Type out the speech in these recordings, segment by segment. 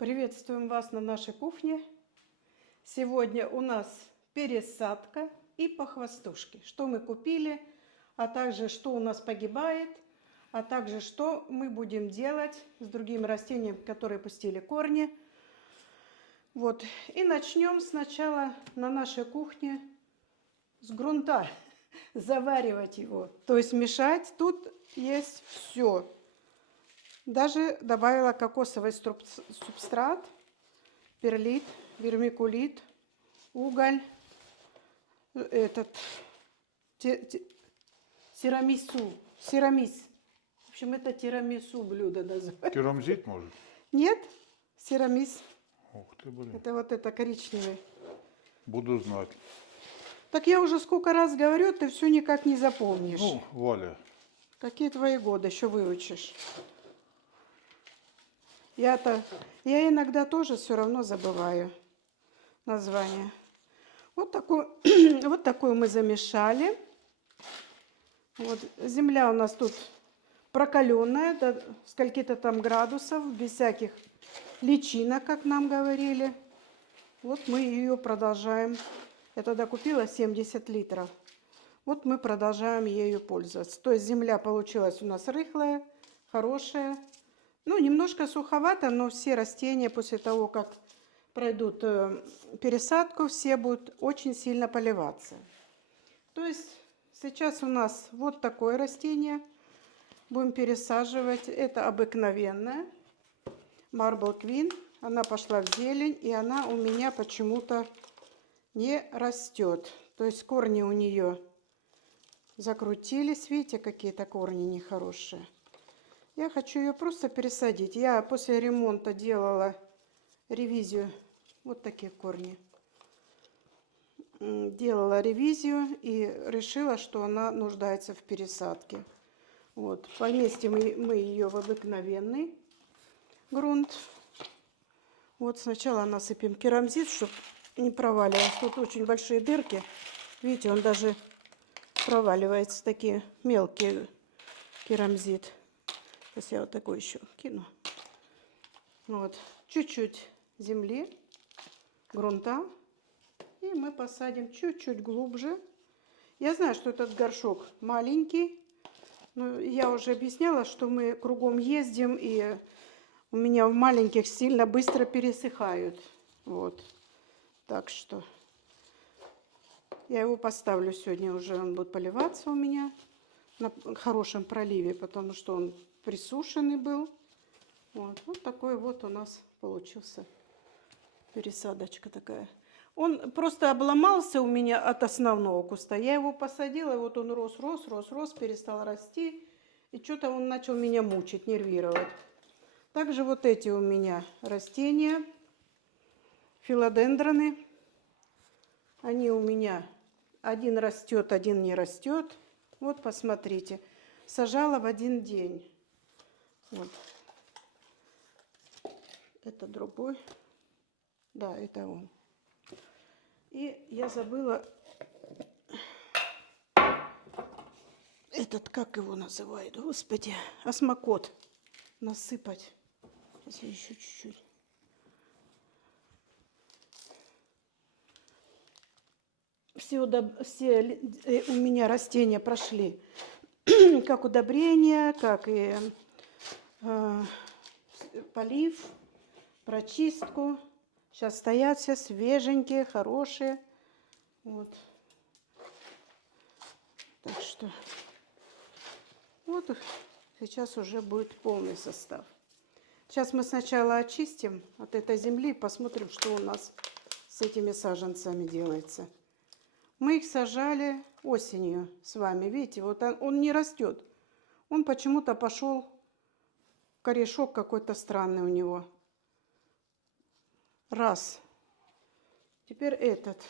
Приветствуем вас на нашей кухне. Сегодня у нас пересадка и похвостушки. Что мы купили, а также что у нас погибает, а также что мы будем делать с другими растениями, которые пустили корни. Вот. И начнем сначала на нашей кухне с грунта. Заваривать его, то есть мешать. Тут есть все. Даже добавила кокосовый субстрат, перлит, вермикулит, уголь, тирамис. В общем, это тирамису блюдо называется. Тирамзит, может? Нет, тирамис. Ух ты, блин. Это вот это коричневый. Буду знать. Так я уже сколько раз говорю, ты все никак не запомнишь. Ну, Валя. Какие твои годы еще выучишь? Я иногда тоже все равно забываю название. Вот такую мы замешали. Вот, земля у нас тут прокаленная до скольки-то там градусов, без всяких личинок, как нам говорили. Вот мы ее продолжаем. Я тогда купила 70 литров. Вот мы продолжаем ею пользоваться. То есть земля получилась у нас рыхлая, хорошая. Ну, немножко суховато, но все растения после того, как пройдут пересадку, все будут очень сильно поливаться. То есть сейчас у нас вот такое растение. Будем пересаживать. Это обыкновенная Marble Queen. Она пошла в зелень, и она у меня почему-то не растет. То есть корни у нее закрутились. Видите, какие-то корни нехорошие. Я хочу ее просто пересадить. Я после ремонта делала ревизию. Вот такие корни. Делала ревизию и решила, что она нуждается в пересадке. Вот. Поместим мы ее в обыкновенный грунт. Вот сначала насыпем керамзит, чтобы не проваливалось. Тут очень большие дырки. Видите, он даже проваливается. Такие мелкие керамзит. Сейчас я вот такой еще кину. Вот. Чуть-чуть земли, грунта. И мы посадим чуть-чуть глубже. Я знаю, что этот горшок маленький. Но я уже объясняла, что мы кругом ездим. И у меня в маленьких сильно быстро пересыхают. Вот. Так что я его поставлю сегодня уже. Он будет поливаться у меня на хорошем проливе, потому что он присушенный был. Вот такой вот у нас получился пересадочка такая. Он просто обломался у меня от основного куста. Я его посадила, и вот он рос, перестал расти. И что-то он начал меня мучить, нервировать. Также вот эти у меня растения, филодендроны. Они у меня один растет, один не растет. Вот посмотрите, сажала в один день. Вот. Это другой. Да, это он. И я забыла этот, как его называют, господи, осмокот насыпать. Сейчас я еще чуть-чуть. Все у меня растения прошли как удобрение, как и полив, прочистку. Сейчас стоят все свеженькие, хорошие. Вот. Так что вот сейчас уже будет полный состав. Сейчас мы сначала очистим от этой земли, посмотрим, что у нас с этими саженцами делается. Мы их сажали осенью с вами. Видите, вот он не растет. Он почему-то пошел, корешок какой-то странный у него. Раз. Теперь этот.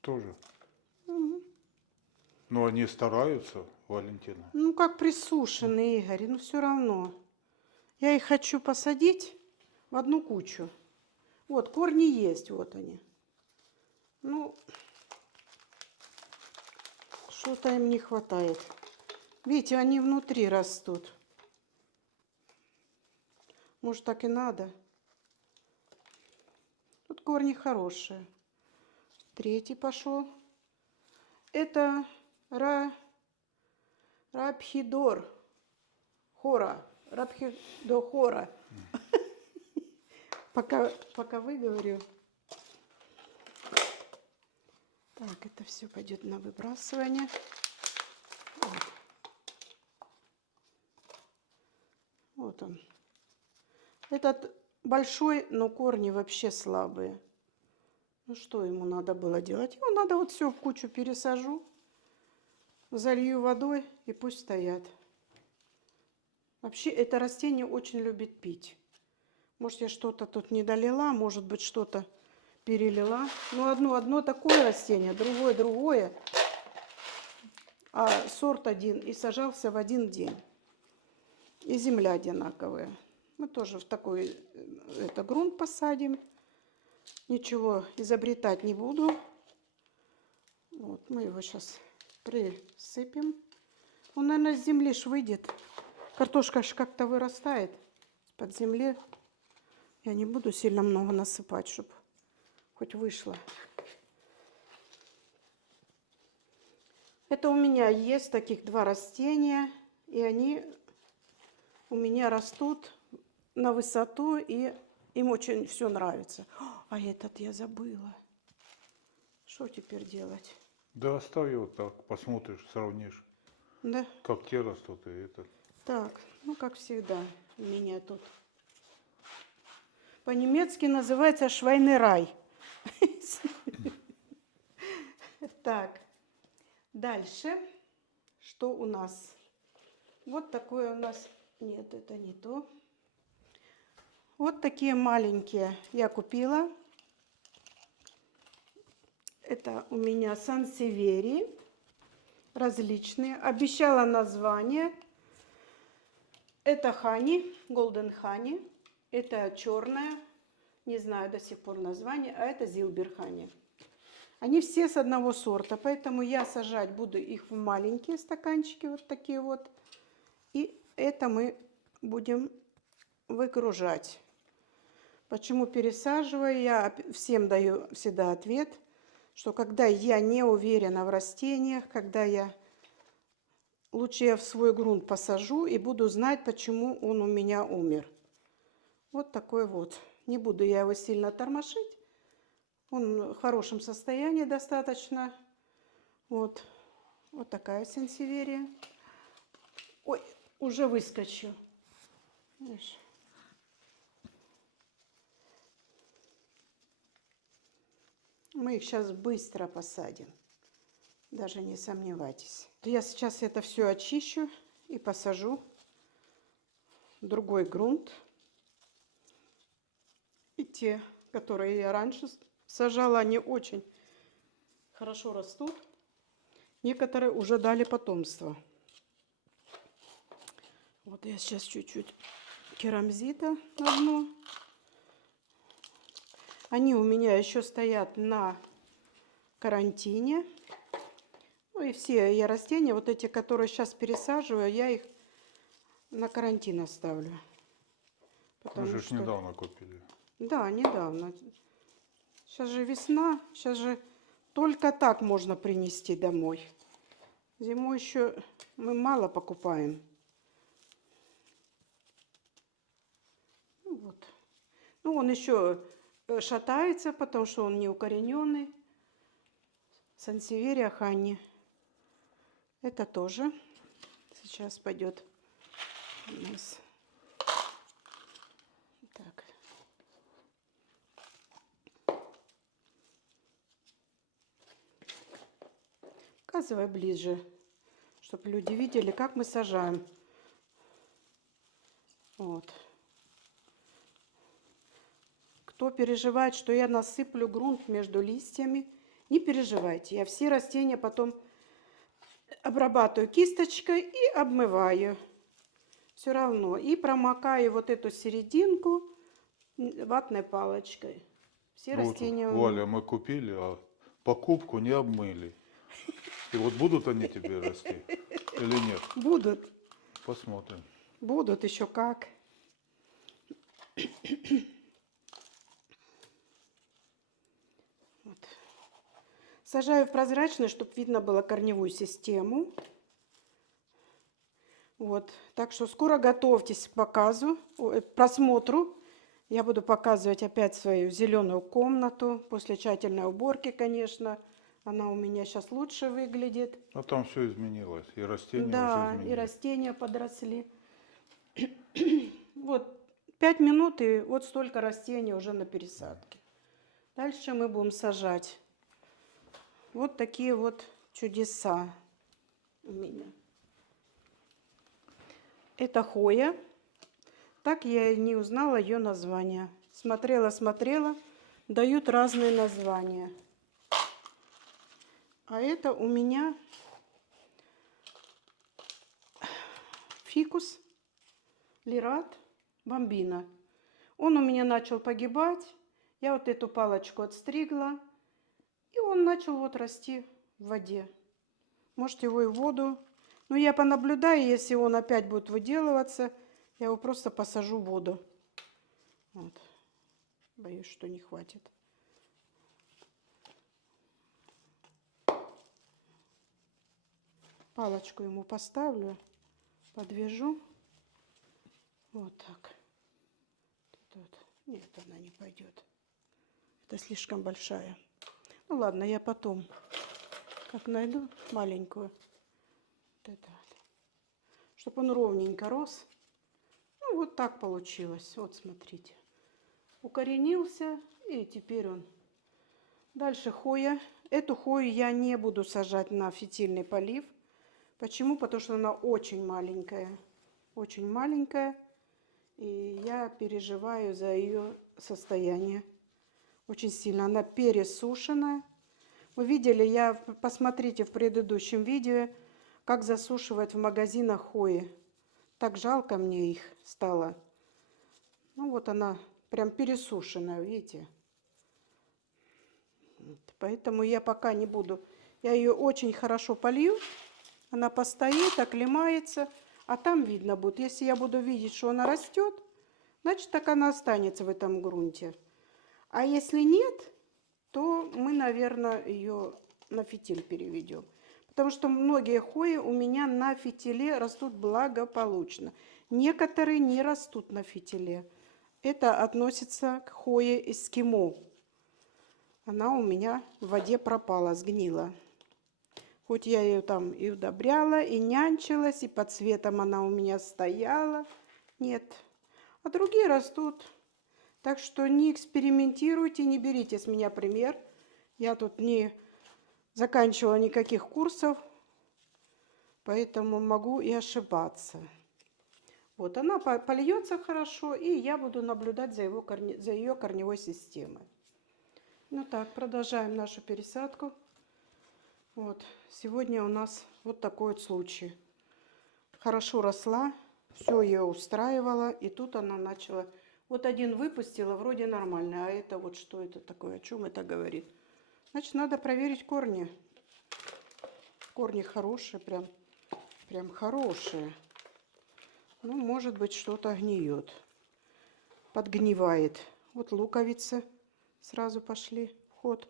Тоже. Угу. Но они стараются, Валентина. Ну, как присушенные, Игорь, но все равно. Я их хочу посадить в одну кучу. Вот, корни есть, вот они. Ну, что-то им не хватает. Видите, они внутри растут. Может, так и надо. Тут корни хорошие. Третий пошел. Это рабхидор. Хора. Рабхидохора. Пока выговорю. Так, это все пойдет на выбрасывание. Вот он. Этот большой, но корни вообще слабые. Ну что ему надо было делать? Ему надо вот все в кучу пересажу, залью водой и пусть стоят. Вообще это растение очень любит пить. Может, я что-то тут не долила, может быть, что-то перелила. Ну, одно такое растение, другое. А сорт один и сажался в один день. И земля одинаковая. Мы тоже в такой грунт посадим. Ничего изобретать не буду. Вот, мы его сейчас присыпем. Он, наверное, с земли ж выйдет. Картошка ж как-то вырастает из-под земли. Я не буду сильно много насыпать, чтобы хоть вышло. Это у меня есть таких 2 растения. И они у меня растут на высоту. И им очень все нравится. А этот я забыла. Что теперь делать? Да оставь его так, посмотришь, сравнишь, Да? как те растут и этот. Так, ну как всегда у меня тут. По-немецки называется швайнерай. Так, дальше. Что у нас? Вот такое у нас... Нет, это не то. Вот такие маленькие я купила. Это у меня сансевери. Различные. Обещала название. Это хани, голден хани. Это черная. Не знаю до сих пор название. А это зилберхани. Они все с одного сорта. Поэтому я сажать буду их в маленькие стаканчики. Вот такие вот. И это мы будем выгружать. Почему пересаживаю? Я всем даю всегда ответ, что когда я не уверена в растениях, лучше я в свой грунт посажу и буду знать, почему он у меня умер. Вот такой вот. Не буду я его сильно тормошить. Он в хорошем состоянии достаточно. Вот такая сансеверия. Ой, уже выскочил. Видишь? Мы их сейчас быстро посадим. Даже не сомневайтесь. Я сейчас это все очищу и посажу в другой грунт. И те, которые я раньше сажала, они очень хорошо растут. Некоторые уже дали потомство. Вот я сейчас чуть-чуть керамзита возьму. Они у меня еще стоят на карантине. Ну и все я растения, вот эти, которые сейчас пересаживаю, я их на карантин оставлю. Вы же ж недавно купили. Да, недавно. Сейчас же весна, сейчас же только так можно принести домой. Зимой еще мы мало покупаем. Ну, вот. Ну, он еще шатается, потому что он не укорененный. Сансеверия хани. Это тоже сейчас пойдет у нас. Так. Показывай ближе, чтобы люди видели, как мы сажаем. Вот. Кто переживает, что я насыплю грунт между листьями, не переживайте. Я все растения потом обрабатываю кисточкой и обмываю. Все равно. И промокаю вот эту серединку ватной палочкой. Все Вот, растения... Валя, мы купили, а покупку не обмыли. И вот будут они тебе расти. или нет? Будут. Посмотрим. Будут еще как. Вот. Сажаю в прозрачное, чтобы видно было корневую систему. Вот. Так что скоро готовьтесь к показу, просмотру. Я буду показывать опять свою зеленую комнату. После тщательной уборки, конечно. Она у меня сейчас лучше выглядит. А там все изменилось. И растения уже Да, и изменились. растения подросли. Вот 5 минут, и вот столько растений уже на пересадке. Дальше мы будем сажать. Вот такие вот чудеса у меня. Это хоя. Так я и не узнала ее название. Смотрела, дают разные названия. А это у меня фикус лират бомбина. Он у меня начал погибать. Я вот эту палочку отстригла. И он начал вот расти в воде. Может, его и в воду. Но я понаблюдаю, если он опять будет выделываться, я его просто посажу в воду. Вот. Боюсь, что не хватит. Палочку ему поставлю, подвяжу. Вот так. Тут. Нет, она не пойдет. Это слишком большая. Ну ладно, я потом, как найду маленькую, вот это вот, чтобы он ровненько рос. Ну вот так получилось. Вот смотрите. Укоренился, и теперь он. Дальше хоя. Эту хою я не буду сажать на фитильный полив. Почему? Потому что она очень маленькая. Очень маленькая. И я переживаю за ее состояние. Очень сильно. Она пересушенная. Вы видели, посмотрите в предыдущем видео, как засушивают в магазинах хои. Так жалко мне их стало. Ну вот она прям пересушенная, видите. Поэтому я пока не буду. Я ее очень хорошо полью. Она постоит, оклемается. А там видно будет. Если я буду видеть, что она растет, значит, так она останется в этом грунте. А если нет, то мы, наверное, ее на фитиль переведем. Потому что многие хои у меня на фитиле растут благополучно. Некоторые не растут на фитиле. Это относится к хое эскимо. Она у меня в воде пропала, сгнила. Хоть я ее там и удобряла, и нянчилась, и под цветом она у меня стояла. Нет. А другие растут. Так что не экспериментируйте, не берите с меня пример. Я тут не заканчивала никаких курсов, поэтому могу и ошибаться. Вот она польется хорошо, и я буду наблюдать за ее корневой системой. Ну так, продолжаем нашу пересадку. Вот, сегодня у нас вот такой вот случай. Хорошо росла, все ее устраивало, и тут она начала... Вот один выпустила, вроде нормально, а это вот что это такое, о чем это говорит? Значит, надо проверить корни. Корни хорошие, прям хорошие. Ну, может быть, что-то гниет, подгнивает. Вот луковицы сразу пошли в ход.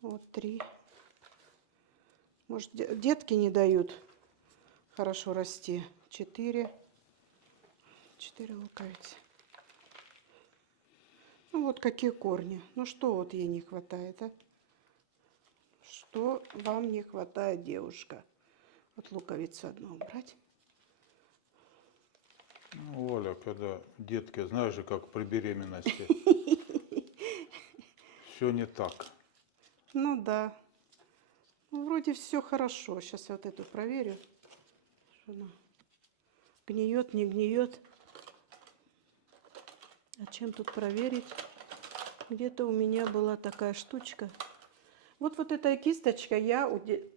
Вот 3. Может, детки не дают хорошо расти. 4 луковицы. Ну, вот какие корни. Ну, что вот ей не хватает, а? Что вам не хватает, девушка? Вот луковицу одну убрать. Ну, Оля, когда детки, знаешь же, как при беременности. Все не так. Ну да. Ну, вроде все хорошо. Сейчас я вот эту проверю. Что она гниет, не гниет. А чем тут проверить? Где-то у меня была такая штучка. Вот этой кисточкой я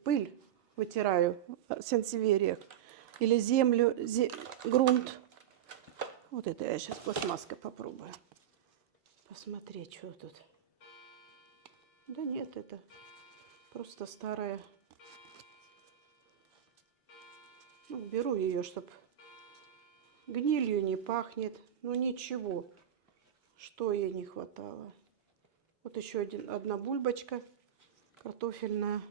пыль вытираю в сенсевериях. Или землю, грунт. Вот это я сейчас пластмасской попробую. Посмотреть, что тут. Да нет, это просто старая Ну, беру ее, чтобы гнилью не пахнет. Ну ничего, что ей не хватало. Вот еще одна бульбочка картофельная.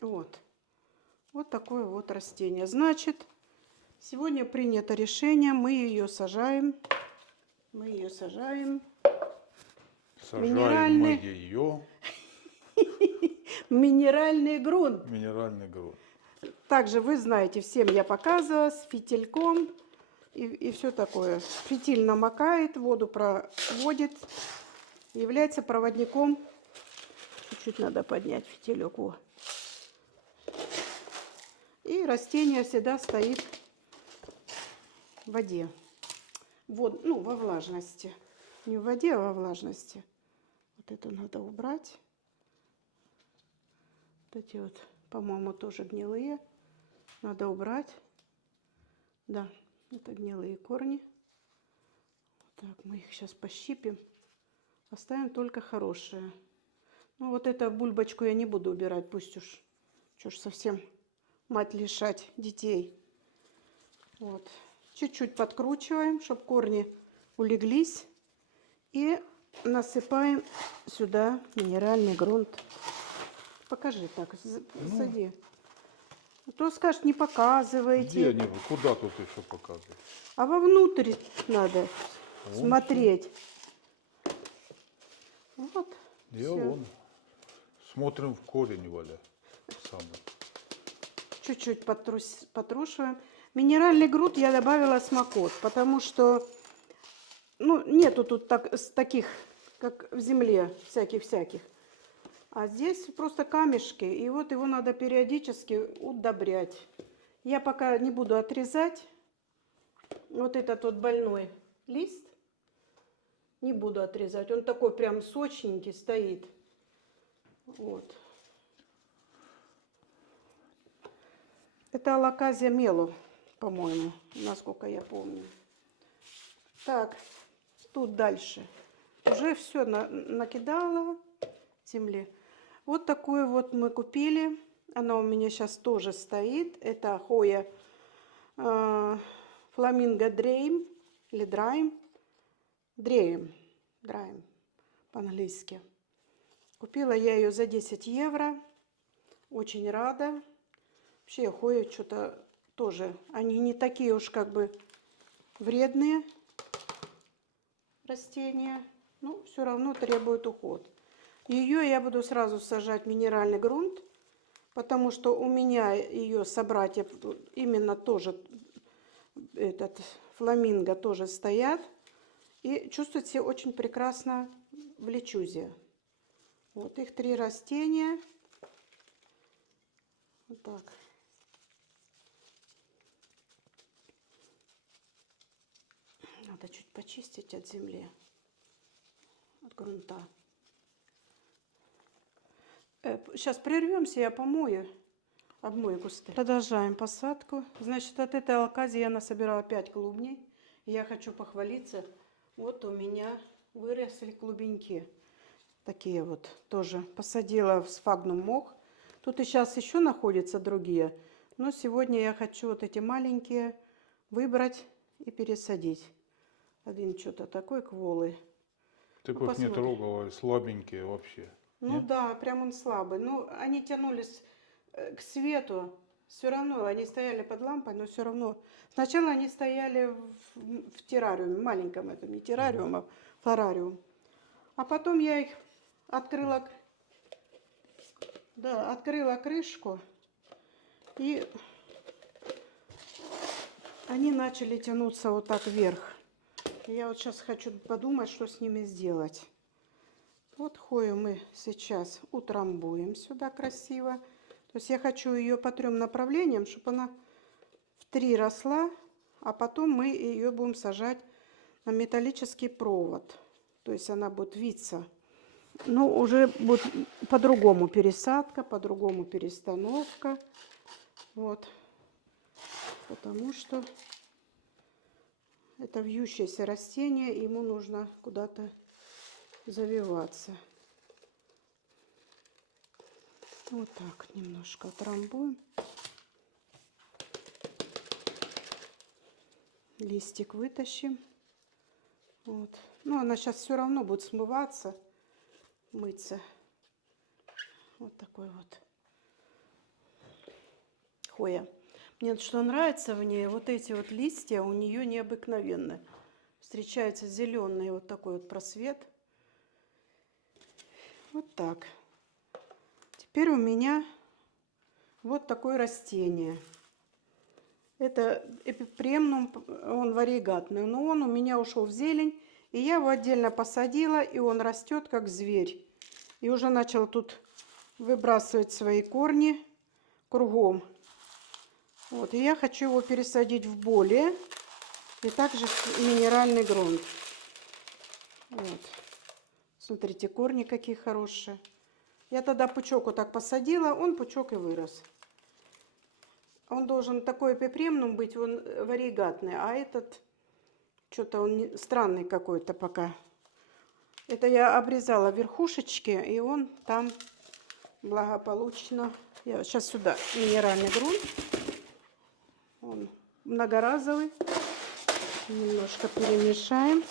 Вот. Вот такое вот растение. Значит, сегодня принято решение. Мы ее сажаем. Мы ее сажаем. Сажаем мы ее. Минеральный грунт. Минеральный грунт. Также вы знаете, всем я показывала с фитильком и все такое. Фитиль намокает, воду проводит, является проводником. Чуть-чуть надо поднять фитилек. Во. И растение всегда стоит в воде. Вот, ну, во влажности. Не в воде, а во влажности. Вот это надо убрать. Вот эти вот, по-моему, тоже гнилые. Надо убрать. Да, это гнилые корни. Так, мы их сейчас пощипим. Оставим только хорошие. Ну, вот эту бульбочку я не буду убирать. Пусть уж, что ж совсем мать лишать детей. Вот. Чуть-чуть подкручиваем, чтобы корни улеглись. И насыпаем сюда минеральный грунт. Покажи так, сади. То скажешь, не показывайте. Где они? Куда тут еще показывать? А вовнутрь надо Вон смотреть. Вот. Я всё. вон. Смотрим в корень, Валя. Самый. Чуть-чуть потрушиваем. Минеральный грунт я добавила смакот, потому что ну, нету тут таких, как в земле, всяких-всяких. А здесь просто камешки, и вот его надо периодически удобрять. Я пока не буду отрезать вот этот вот больной лист. Не буду отрезать. Он такой прям сочненький стоит. Вот. Это алоказия мелу, по-моему, насколько я помню. Так, тут дальше. Уже все накидала земли. Вот такую вот мы купили. Она у меня сейчас тоже стоит. Это Хоя Фламинго Дрейм или Драйм. Дрейм по-английски. Купила я ее за 10 евро. Очень рада. Вообще Хоя что-то тоже. Они не такие уж как бы вредные растения. Но все равно требуют уход. Ее я буду сразу сажать в минеральный грунт, потому что у меня ее собратья именно тоже, этот фламинго тоже стоят. И чувствуют себя очень прекрасно в лечузе. Вот их 3 растения. Вот так. Надо чуть почистить от земли, от грунта. Сейчас прервемся, я помою, обмою кусты. Продолжаем посадку. Значит, от этой алоказии я насобирала 5 клубней. Я хочу похвалиться. Вот у меня выросли клубеньки. Такие вот тоже. Посадила в сфагнум мох. Тут и сейчас еще находятся другие. Но сегодня я хочу вот эти маленькие выбрать и пересадить. Один что-то такой кволый. Ты бы их не трогала, слабенькие вообще. Ну Нет? да, прям он слабый. Ну, они тянулись к свету. Все равно они стояли под лампой, но все равно. Сначала они стояли в террариуме, маленьком этом, не террариум, а флорариум. А потом я их открыла, да, открыла крышку, и они начали тянуться вот так вверх. Я вот сейчас хочу подумать, что с ними сделать. Вот Хою мы сейчас утрамбуем сюда красиво. То есть я хочу ее по 3 направлениям, чтобы она в 3 росла, а потом мы ее будем сажать на металлический провод. То есть она будет виться. Ну, уже будет по-другому пересадка, по-другому перестановка. Вот. Потому что это вьющееся растение, ему нужно куда-то завиваться. Вот так немножко отрамбуем. Листик вытащим. Вот. Ну, она сейчас все равно будет смываться, мыться. Вот такой вот хоя. Мне что нравится в ней, вот эти вот листья у нее необыкновенные. Встречается зеленый вот такой вот просвет. Вот так. Теперь у меня вот такое растение. Это эпипремнум, он варигатный, но он у меня ушел в зелень, и я его отдельно посадила, и он растет как зверь. И уже начал тут выбрасывать свои корни кругом. Вот, и я хочу его пересадить в более, и также в минеральный грунт. Вот. Смотрите, корни какие хорошие. Я тогда пучок вот так посадила, он пучок и вырос. Он должен такой эпипремнум быть, он варигатный, а этот что-то он странный какой-то пока. Это я обрезала верхушечки, и он там благополучно. Я сейчас сюда минеральный грунт. Он многоразовый. Немножко перемешаем.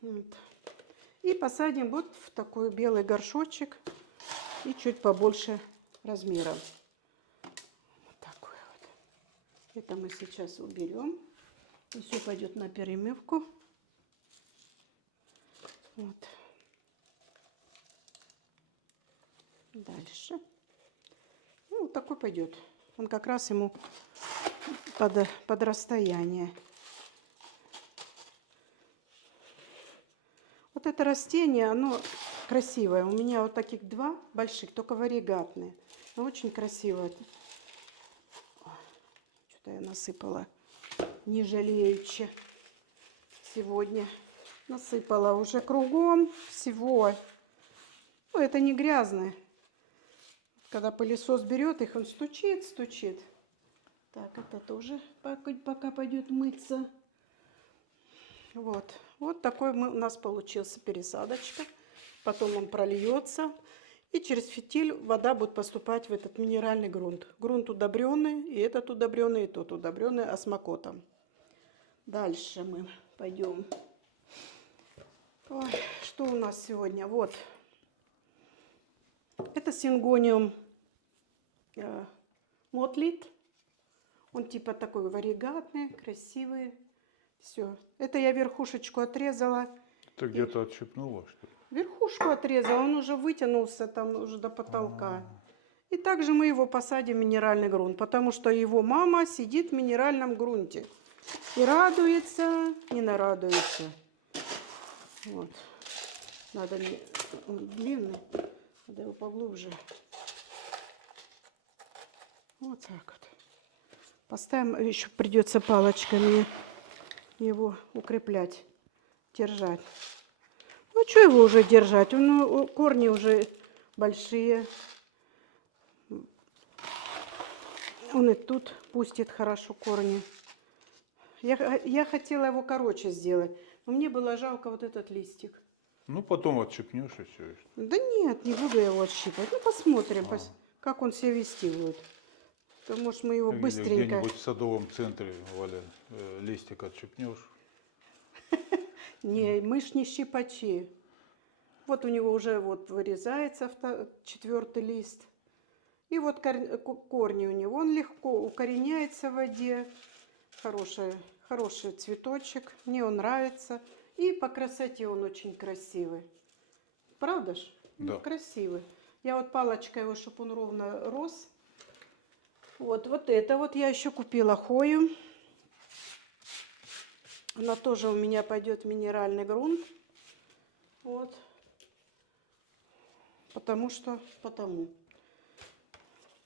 Вот. И посадим вот в такой белый горшочек и чуть побольше размером. Вот такой вот. Это мы сейчас уберем. И все пойдет на перемывку. Вот. Дальше. Ну, вот такой пойдет. Он как раз ему под расстояние. Вот это растение, оно красивое. У меня вот таких два больших, только варигатные. Но очень красивое. Что-то я насыпала не жалеючи сегодня. Насыпала уже кругом всего. Ну, это не грязное. Когда пылесос берет их, он стучит, стучит. Так, это тоже пока пойдет мыться. Вот. Вот такой у нас получился пересадочка. Потом он прольется. И через фитиль вода будет поступать в этот минеральный грунт. Грунт удобренный, и этот удобренный, и тот удобренный осмокотом. Дальше мы пойдем. Ой, что у нас сегодня? Вот. Это сингониум мотлит. Он типа такой варигатный, красивый. Все. Это я верхушечку отрезала. Ты где-то отщипнула, что ли? Верхушку отрезала, он уже вытянулся там уже до потолка. И также мы его посадим в минеральный грунт, потому что его мама сидит в минеральном грунте. И радуется, не нарадуется. Вот. Надо не... Он длинный, надо его поглубже. Вот так вот. Поставим, еще придется палочкой мне его укреплять, держать. Ну, что его уже держать? Ну, корни уже большие. Он и тут пустит хорошо корни. Я хотела его короче сделать, но мне было жалко вот этот листик. Ну, потом отщипнешь и все. Да нет, не буду я его отщипать. Ну, посмотрим, как он себя вести будет. То, может, мы его быстренько... Где-нибудь в садовом центре, Валя, листик отщипнешь. Не, мы ж не щипачи. Вот у него уже вот вырезается 4-й лист. И вот корни у него. Он легко укореняется в воде. Хороший цветочек. Мне он нравится. И по красоте он очень красивый. Правда ж? Да. Красивый. Я вот палочкой его, чтобы он ровно рос. Вот это вот я еще купила хою. Она тоже у меня пойдет в минеральный грунт. Вот. Потому.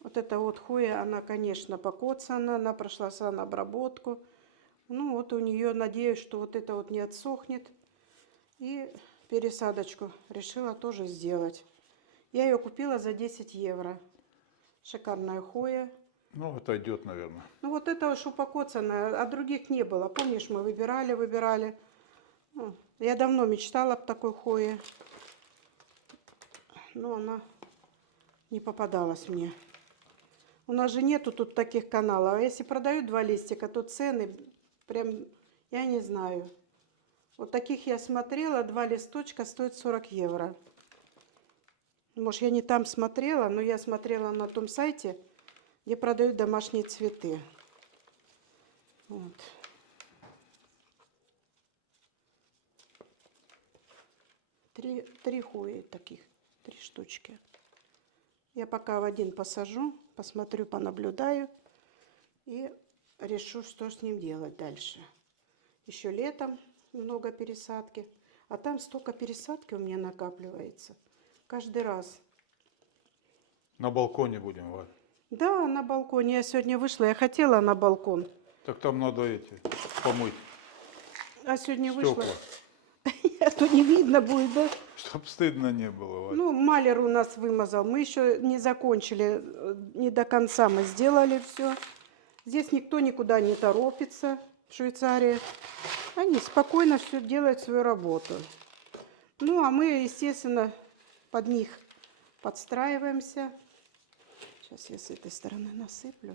Вот эта вот хоя, она, конечно, покоцана, она прошла санобработку. Ну, вот у нее, надеюсь, что вот это вот не отсохнет. И пересадочку решила тоже сделать. Я ее купила за 10 евро. Шикарная хоя. Ну, отойдет, наверное. Ну, вот это уж упокоцанное, а других не было. Помнишь, мы выбирали. Я давно мечтала об такой хое. но она не попадалась мне. У нас же нету тут таких каналов. А если продают 2 листика, то цены прям, я не знаю. Вот таких я смотрела, 2 листочка стоят 40 евро. Может, я не там смотрела, но я смотрела на том сайте, где продают домашние цветы. Вот. Три хуи таких, 3 штучки. Я пока в один посажу, посмотрю, понаблюдаю и решу, что с ним делать дальше. Еще летом много пересадки, а там столько пересадки у меня накапливается каждый раз. На балконе будем, Валь. Да, на балконе. Я сегодня вышла, я хотела на балкон, Так там надо эти помыть а сегодня стекла, вышла. А то не видно будет, да? чтоб стыдно не было, Валь. Ну, малер у нас вымазал. Мы еще не закончили, не до конца мы сделали все. Здесь никто никуда не торопится в Швейцарии. Они спокойно все делают свою работу. Ну, а мы, естественно, под них подстраиваемся. Сейчас я с этой стороны насыплю.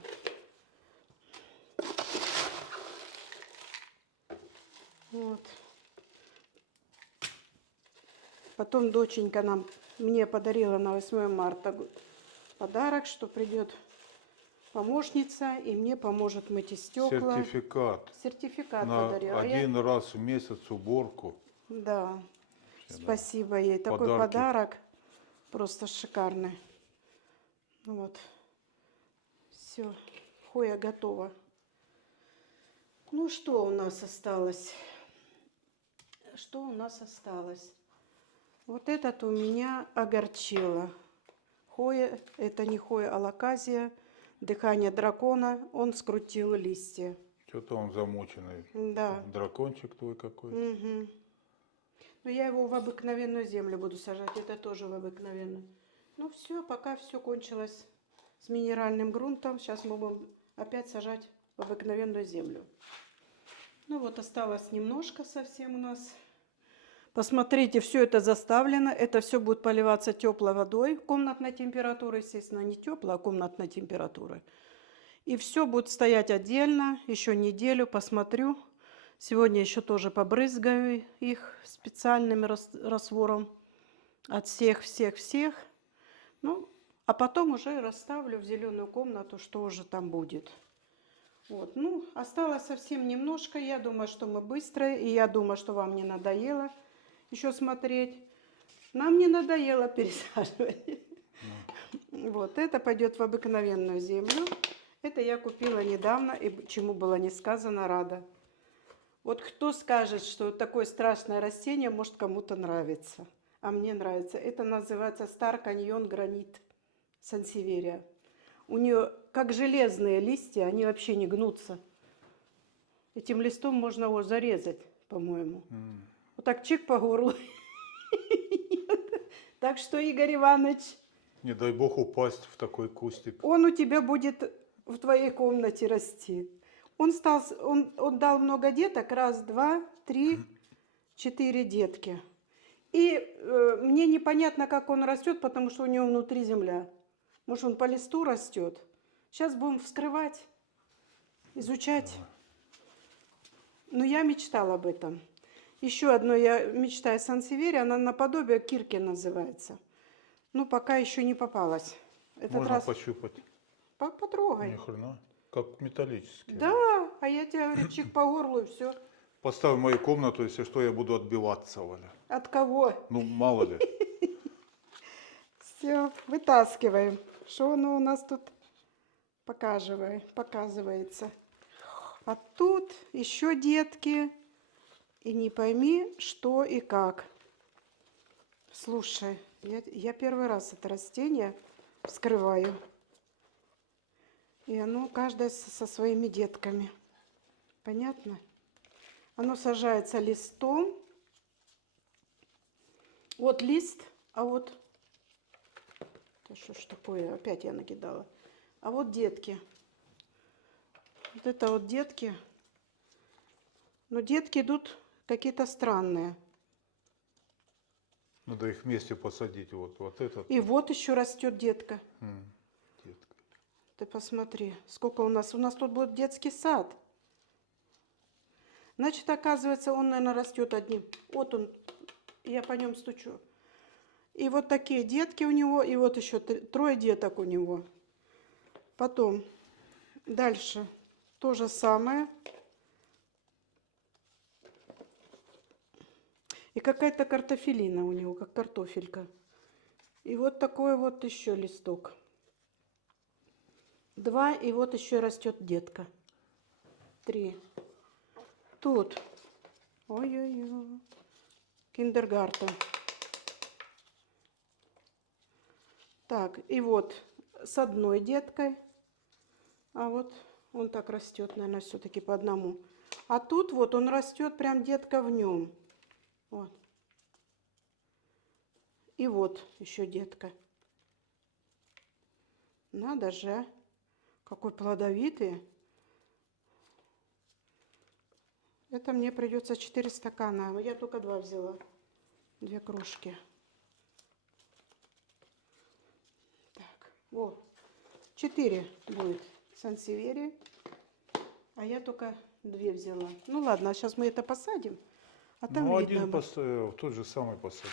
Вот. Потом доченька мне подарила на 8 марта подарок, что придет помощница и мне поможет мыть стекла. Сертификат Сертификат на подарила. один раз в месяц уборку. Да. Вообще, да. Спасибо ей. Такой Подарки. подарок. Просто шикарный. Вот. Все. Хоя готова. Ну, что у нас осталось? Что у нас осталось? Вот этот у меня огорчило. Хоя, это не хоя, а лаказия. Дыхание дракона. Он скрутил листья. Что-то он замученный. Да. Дракончик твой какой-то. Угу. Но я его в обыкновенную землю буду сажать. Это тоже в обыкновенную. Ну все, пока все кончилось с минеральным грунтом. Сейчас мы будем опять сажать в обыкновенную землю. Ну вот осталось немножко совсем у нас. Посмотрите, все это заставлено. Это все будет поливаться теплой водой. Комнатной температуры, естественно, не теплой, а комнатной температуры. И все будет стоять отдельно. Еще неделю посмотрю. Сегодня еще тоже побрызгаю их специальным раствором от всех. Ну, а потом уже расставлю в зеленую комнату, что уже там будет. Вот, ну, осталось совсем немножко. Я думаю, что мы быстро, и я думаю, что вам не надоело еще смотреть. Нам не надоело пересаживать. Вот, это пойдет в обыкновенную землю. Это я купила недавно, и чему было не сказано, рада. Вот кто скажет, что такое страшное растение может кому-то нравиться. А мне нравится. Это называется Star Canyon Granite Сансеверия. У нее как железные листья, они вообще не гнутся. Этим листом можно его зарезать, по-моему. Вот так чик по горлу. Так что, Игорь Иванович, Не дай бог упасть в такой кустик. он у тебя будет в твоей комнате расти. Он дал много деток. 1, 2, 3, 4 детки. И мне непонятно, как он растет, потому что у него внутри земля. Может, он по листу растет. Сейчас будем вскрывать, изучать. Но я мечтала об этом. Еще одно я мечтаю сансеверия, она наподобие кирки называется. Ну, пока еще не попалась. Этот Можно раз пощупать. потрогай. Ни хрена. Как металлический. Да, а я тебе говорю, чик по горлу и все. Поставь в мою комнату, если что, я буду отбиваться, Валя. От кого? Ну, мало ли. Все, вытаскиваем. Что оно у нас тут показывается. А тут еще детки. И не пойми, что и как. Слушай, я первый раз это растение вскрываю. И оно каждое со своими детками. Понятно? Оно сажается листом. Вот лист, а вот... Это что ж такое? Опять я накидала. А вот детки. Вот это вот детки. Но детки идут какие-то странные. Надо их вместе посадить. Вот этот. И вот еще растет детка. Детка. Ты посмотри, сколько у нас. У нас тут будет детский сад. Значит, оказывается, он, наверное, растет одним. Вот он, я по нем стучу. И вот такие детки у него, и вот еще трое деток у него. Потом дальше то же самое. И какая-то картофелина у него, как картофелька. И вот такой вот еще листок. 2, и вот еще растет детка. 3. Тут. Ой-ой-ой. Киндергартен. Так, и вот с одной деткой. А вот он так растет, наверное, все-таки по одному. А тут вот он растет, прям детка в нем. Вот. И вот еще детка. Надо же, какой плодовитый. Это мне придется 4 стакана. Я только 2 взяла. 2 кружки. Так, вот. 4 будет сансевери. А я только 2 взяла. Ну ладно, сейчас мы это посадим. А там Ну, видно. один поставил, тот же самый посадил.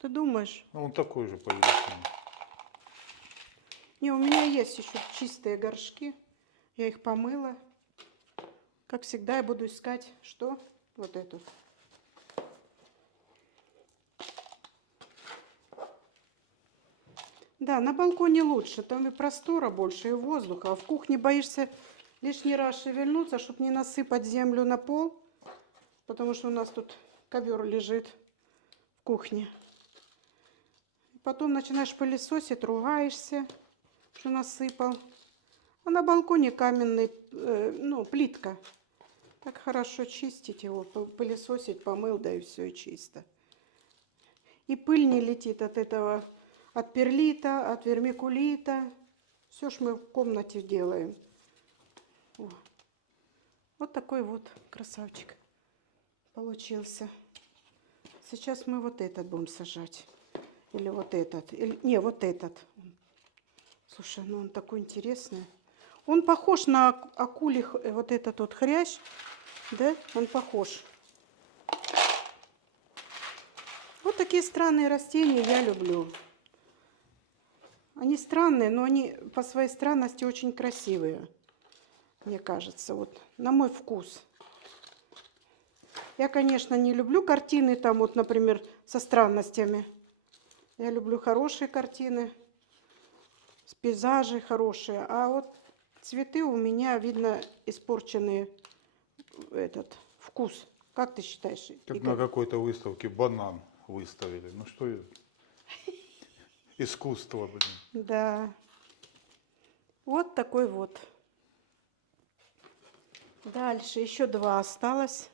Ты думаешь? Ну, он такой же по величине. Не, у меня есть еще чистые горшки. Я их помыла. Как всегда, я буду искать, что? Вот эту. Да, на балконе лучше. Там и простора больше, и воздуха. А в кухне боишься лишний раз шевельнуться, чтобы не насыпать землю на пол. Потому что у нас тут ковер лежит в кухне. Потом начинаешь пылесосить, ругаешься, что насыпал. А на балконе каменный, плитка. Так хорошо чистить его, пылесосить, помыл, да и все, и чисто. И пыль не летит от этого, от перлита, от вермикулита. Все ж мы в комнате делаем. О. Вот такой вот красавчик получился. Сейчас мы вот этот будем сажать. Или вот этот. Не, вот этот. Слушай, ну он такой интересный. Он похож на акулий, вот этот вот хрящ. Да, он похож. Вот такие странные растения я люблю. Они странные, но они по своей странности очень красивые. Мне кажется, вот на мой вкус. Я, конечно, не люблю картины там, вот, например, со странностями. Я люблю хорошие картины, с пейзажи хорошие. А вот цветы у меня, видно, испорченные этот вкус. Как ты считаешь, Как Игорь? на какой-то выставке банан выставили. Ну что это? Искусство, блин. Да. Вот такой вот. Дальше еще 2 осталось.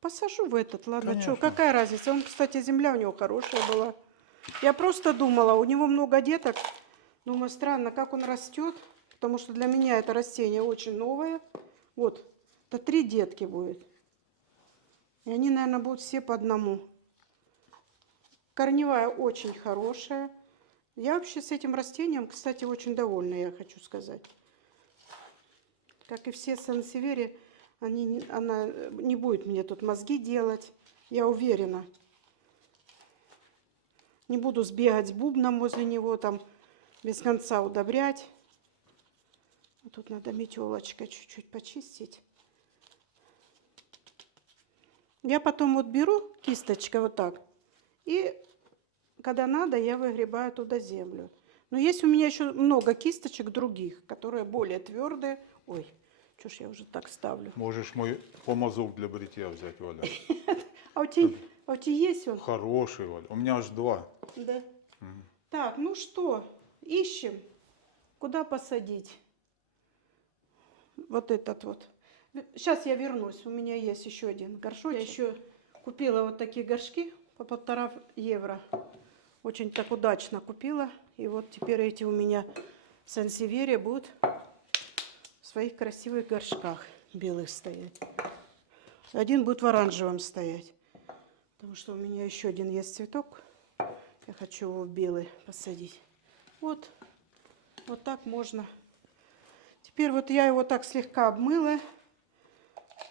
Посажу в этот, ладно, что, Конечно. какая разница? Он, кстати, земля у него хорошая была. Я просто думала, у него много деток. Думаю, странно, как он растет, потому что для меня это растение очень новое. Вот, это 3 детки будет. И они, наверное, будут все по одному. Корневая очень хорошая. Я вообще с этим растением, кстати, очень довольна, я хочу сказать. Как и все сансевери, она не будет мне тут мозги делать, я уверена. Не буду сбегать с бубном возле него, там без конца удобрять. Тут надо метелочкой чуть-чуть почистить. Я потом вот беру кисточкой вот так, и когда надо, я выгребаю туда землю. Но есть у меня еще много кисточек других, которые более твердые. Ой, что ж я уже так ставлю. Можешь мой помазок для бритья взять, Валя. А у тебя есть он? Хороший, Валя. У меня аж 2. Да. Так, ну что, ищем, куда посадить. Вот этот вот. Сейчас я вернусь, у меня есть еще один горшочек. Я еще купила вот такие горшки по 1,5 евро. Очень так удачно купила. И вот теперь эти у меня сансевери будут в своих красивых горшках белых стоять. Один будет в оранжевом стоять. Потому что у меня еще один есть цветок. Я хочу его в белый посадить. Вот. Вот так можно. Теперь вот я его так слегка обмыла.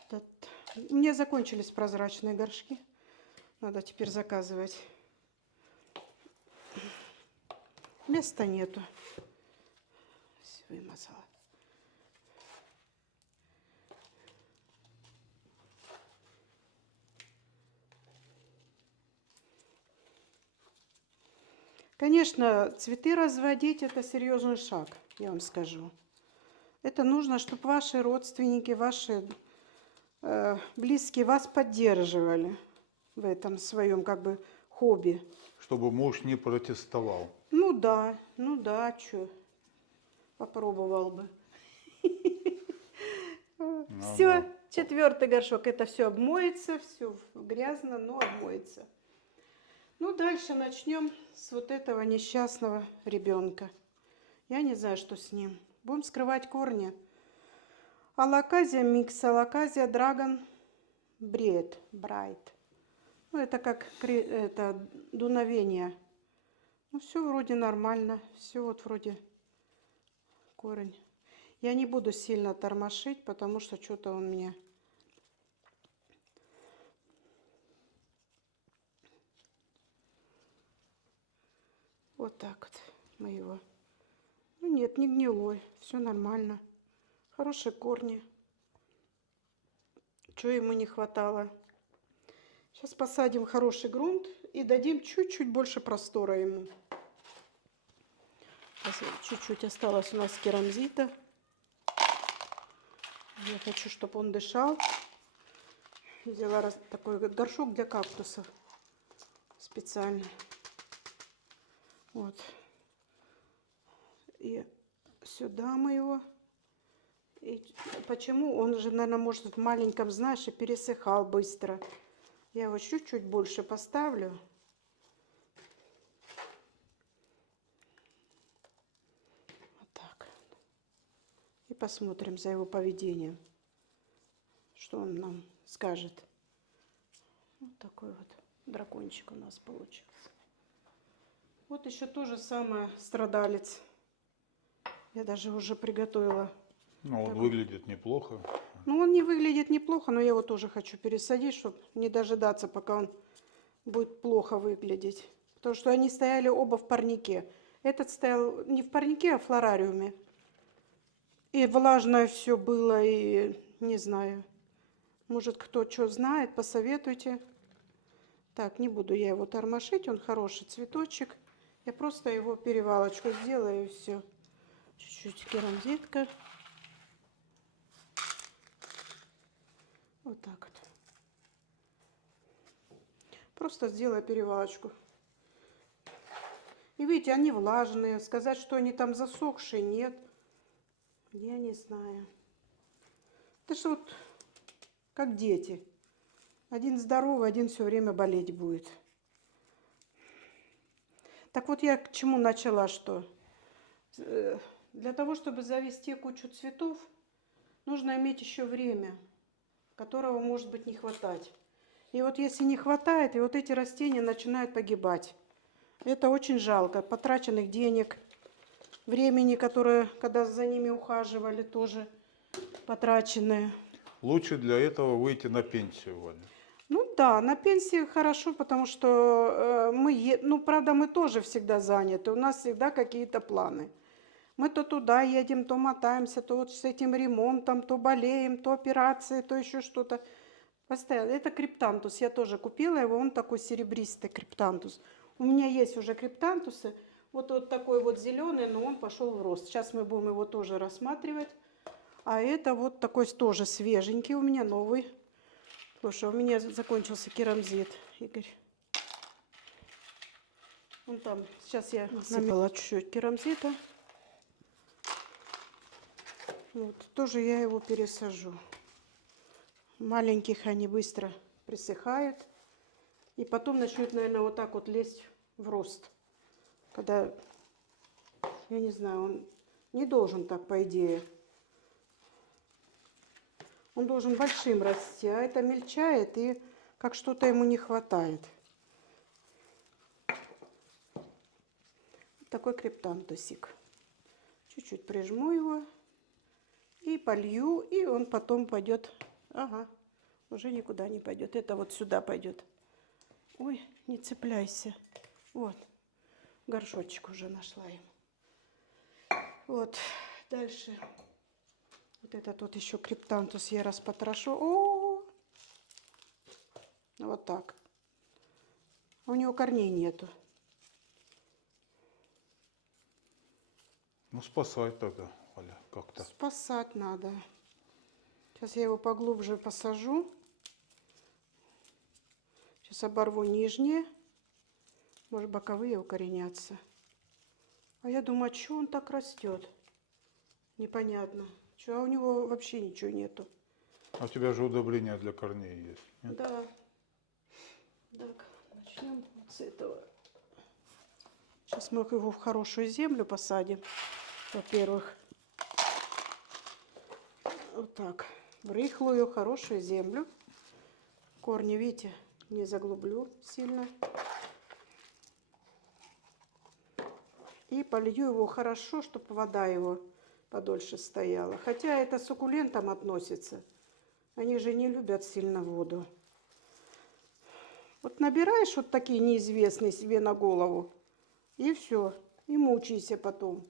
У меня закончились прозрачные горшки. Надо теперь заказывать. Места нету. Всё, вымазала. Конечно, цветы разводить — это серьезный шаг, я вам скажу. Это нужно, чтобы ваши родственники, ваши близкие вас поддерживали в этом своем как бы хобби. Чтобы муж не протестовал. Ну да, что, попробовал бы. Ну Все, да. 4-й горшок, это все обмоется, все грязно, но обмоется. Ну, дальше начнем с вот этого несчастного ребенка. Я не знаю, что с ним. Будем скрывать корни. Алаказия микс, алаказия драгон брайт. Ну, это как это дуновение. Ну, все вроде нормально. Все вот вроде корень. Я не буду сильно тормошить, потому что что-то он мне... Вот так вот мы его... Ну, нет, не гнилой. Все нормально. Хорошие корни. Чего ему не хватало. Сейчас посадим хороший грунт и дадим чуть-чуть больше простора ему. Чуть-чуть осталось у нас керамзита. Я хочу, чтобы он дышал. Взяла такой горшок для кактусов специально. Вот. И сюда мы его. И почему? Он же, наверное, может в маленьком, знаешь, и пересыхал быстро. Я его чуть-чуть больше поставлю. Вот так. И посмотрим за его поведением. Что он нам скажет. Вот такой вот дракончик у нас получился. Вот еще то же самое страдалец. Я даже уже приготовила. Ну, он выглядит неплохо. Ну, он не выглядит неплохо, но я его тоже хочу пересадить, чтобы не дожидаться, пока он будет плохо выглядеть. Потому что они стояли оба в парнике. Этот стоял не в парнике, а в флорариуме. И влажное все было, и не знаю. Может, кто что знает, посоветуйте. Так, не буду я его тормошить, он хороший цветочек. Я просто его перевалочку сделаю, и все. Чуть-чуть керамзитка. Вот так вот. Просто сделаю перевалочку. И видите, они влажные. Сказать, что они там засохшие, нет. Я не знаю. Это же вот как дети. Один здоровый, один все время болеть будет. Так вот я к чему начала, что для того, чтобы завести кучу цветов, нужно иметь еще время, которого может быть не хватать. И вот если не хватает, и вот эти растения начинают погибать. Это очень жалко. Потраченных денег, времени, которое, когда за ними ухаживали, тоже потраченное. Лучше для этого выйти на пенсию, Ваня. Ну да, на пенсии хорошо, потому что ну правда мы тоже всегда заняты, у нас всегда какие-то планы. Мы то туда едем, то мотаемся, то вот с этим ремонтом, то болеем, то операции, то еще что-то. Постоянно. Это криптантус, я тоже купила его, он такой серебристый криптантус. У меня есть уже криптантусы, вот такой вот зеленый, но он пошел в рост. Сейчас мы будем его тоже рассматривать. А это вот такой тоже свеженький у меня, новый. Слушай, у меня закончился керамзит, Игорь. Вон там, сейчас я насыпала чуть-чуть керамзита. Вот, тоже я его пересажу. Маленьких они быстро присыхают. И потом начнут, наверное, вот так вот лезть в рост. Когда, я не знаю, он не должен так, по идее. Он должен большим расти, а это мельчает. И как что-то ему не хватает. Такой криптантусик. Чуть-чуть прижму его и полью, и он потом пойдет. Ага, уже никуда не пойдет. Это вот сюда пойдет. Ой, не цепляйся. Вот, горшочек уже нашла ему. Вот, дальше. Вот это тут еще криптантус я распотрошу. О, вот так. У него корней нету. Ну, спасай тогда, Оля, как-то. Спасать надо. Сейчас я его поглубже посажу. Сейчас оборву нижние. Может, боковые укоренятся. А я думаю, а что он так растет? Непонятно. Чё, а у него вообще ничего нету. А у тебя же удобрения для корней есть, нет? Да. Так, начнем вот с этого. Сейчас мы его в хорошую землю посадим. Во-первых, вот так, в рыхлую, хорошую землю. Корни, видите, не заглублю сильно. И полью его хорошо, чтобы вода его подольше стояла. Хотя это суккулентам относится. Они же не любят сильно воду. Вот набираешь вот такие неизвестные себе на голову. И все. И мучайся потом.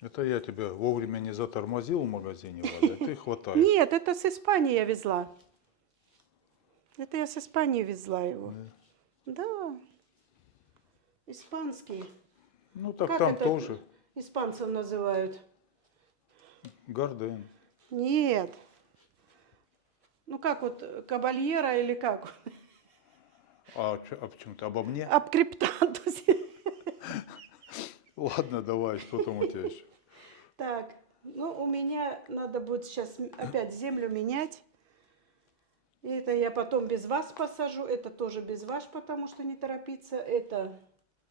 Это я тебя вовремя не затормозил в магазине, Валя, ты хватаешь. Нет, это с Испании я везла. Это я с Испании везла его. Да. Испанский. Ну, так Как там это тоже испанцев называют? Гарден. Нет. Ну как вот, кабальера или как? А почему-то обо мне? Об криптантусе. Ладно, давай, что там у тебя еще? Так, ну у меня надо будет сейчас опять землю менять. И это я потом без вас посажу. Это тоже без вас, потому что не торопиться. Это...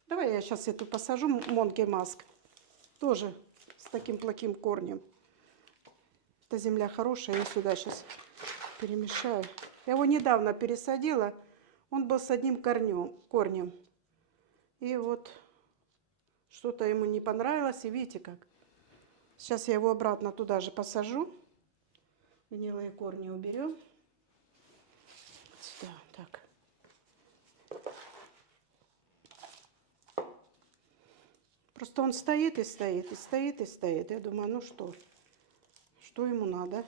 Давай я сейчас эту посажу, Монки Маск. Тоже с таким плохим корнем. Эта земля хорошая, я сюда сейчас перемешаю. Я его недавно пересадила. Он был с одним корнем. И вот что-то ему не понравилось. И видите как. Сейчас я его обратно туда же посажу. Гнилые корни уберем. Сюда, так. Просто он стоит и стоит, и стоит, и стоит. Я думаю, ну что? Что ему надо?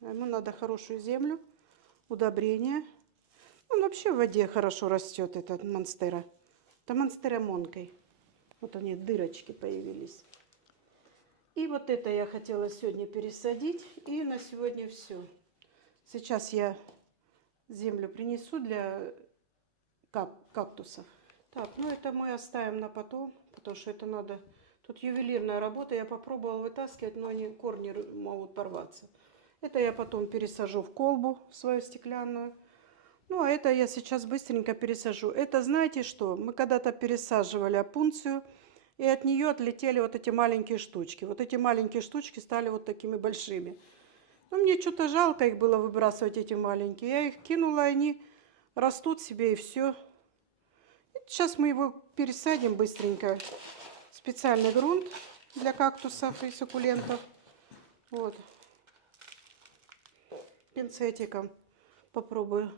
Ему надо хорошую землю, удобрения. Он вообще в воде хорошо растет, этот монстера. Это монстера монкой. Вот они, дырочки появились. И вот это я хотела сегодня пересадить. И на сегодня все. Сейчас я землю принесу для кактусов. Так, ну это мы оставим на потом, потому что это надо... Тут ювелирная работа, я попробовала вытаскивать, но они, корни могут порваться. Это я потом пересажу в колбу свою стеклянную. Ну, а это я сейчас быстренько пересажу. Это знаете что? Мы когда-то пересаживали опунцию, и от нее отлетели вот эти маленькие штучки. Вот эти маленькие штучки стали вот такими большими. Ну, мне что-то жалко их было выбрасывать, эти маленькие. Я их кинула, они растут себе, и все. Сейчас мы его пересадим быстренько. Специальный грунт для кактусов и суккулентов. Вот. Пинцетиком попробую.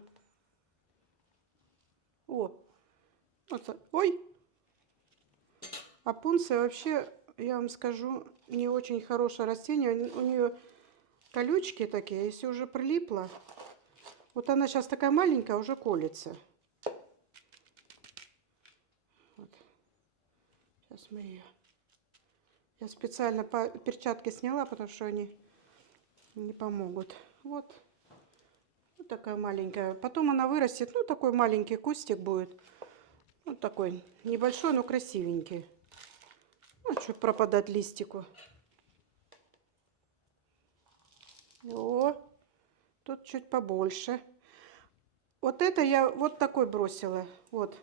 О, вот. Ой! Опунция вообще, я вам скажу, не очень хорошее растение. У нее колючки такие, если уже прилипла. Вот она сейчас такая маленькая, уже колется. Вот. Сейчас мы ее... Я специально перчатки сняла, потому что они не помогут. Вот. Вот такая маленькая. Потом она вырастет. Ну, такой маленький кустик будет. Вот такой небольшой, но красивенький. Ну, что пропадать листику. О, тут чуть побольше. Вот это я вот такой бросила. Вот.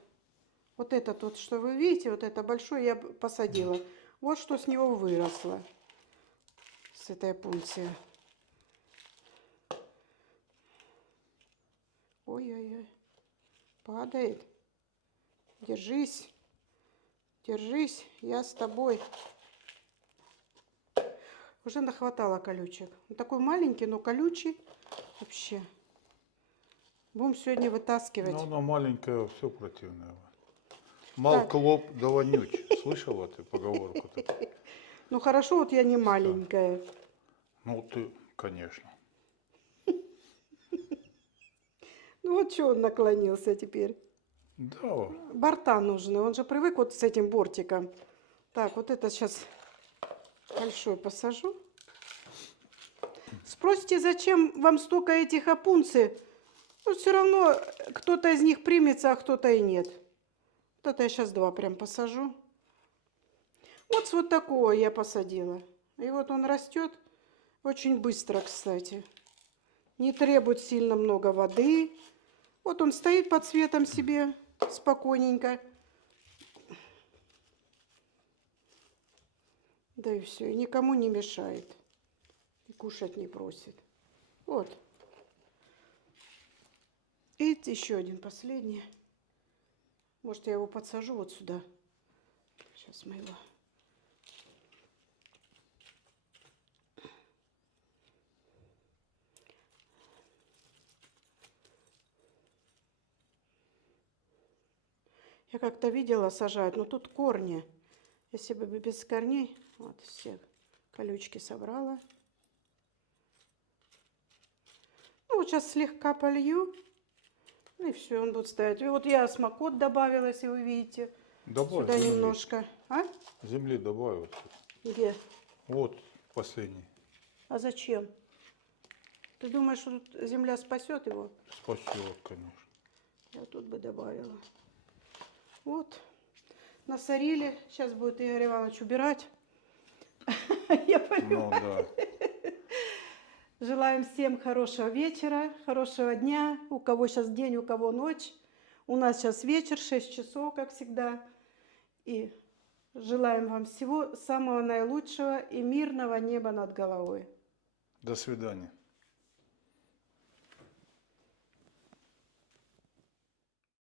Вот этот вот, что вы видите, вот это большое я посадила. Вот что с него выросло. С этой опунции. Ой-ой-ой. Падает. Держись. Держись. Я с тобой. Уже нахватала колючек. Он такой маленький, но колючий. Вообще. Будем сегодня вытаскивать. Ну, она маленькая, все противное. Мал Так. клоп да вонюч. Слышала ты поговорку такую? Ну хорошо, вот я не маленькая. Ну, ты, конечно. Ну вот что он наклонился теперь. Да, Борта нужны. Он же привык вот с этим бортиком. Так, вот это сейчас большой посажу. Спросите, зачем вам столько этих опунций? Ну, все равно кто-то из них примется, а кто-то и нет. Вот это я сейчас 2 прям посажу. Вот с вот такого я посадила. И вот он растет очень быстро, кстати. Не требует сильно много воды. Вот он стоит под цветом себе спокойненько. Да и все. И никому не мешает. И кушать не просит. Вот. И еще один последний. Может, я его подсажу вот сюда. Сейчас мы его... Я как-то видела сажать, но тут корни. Если бы без корней, вот все колючки собрала. Ну, вот сейчас слегка полью. Ну и все, он будет стоять. И вот я осмокот добавила, если вы видите. добавь Сюда земли. немножко. А? Земли добавь. Где? Вот последний. А зачем? Ты думаешь, что тут земля спасет его? Спасет, конечно. Я тут бы добавила. Вот. Насорили. Сейчас будет Игорь Иванович убирать. Я понимаю. Ну да. Желаем всем хорошего вечера, хорошего дня. У кого сейчас день, у кого ночь. У нас сейчас вечер, 6 часов, как всегда. И желаем вам всего самого наилучшего и мирного неба над головой. До свидания.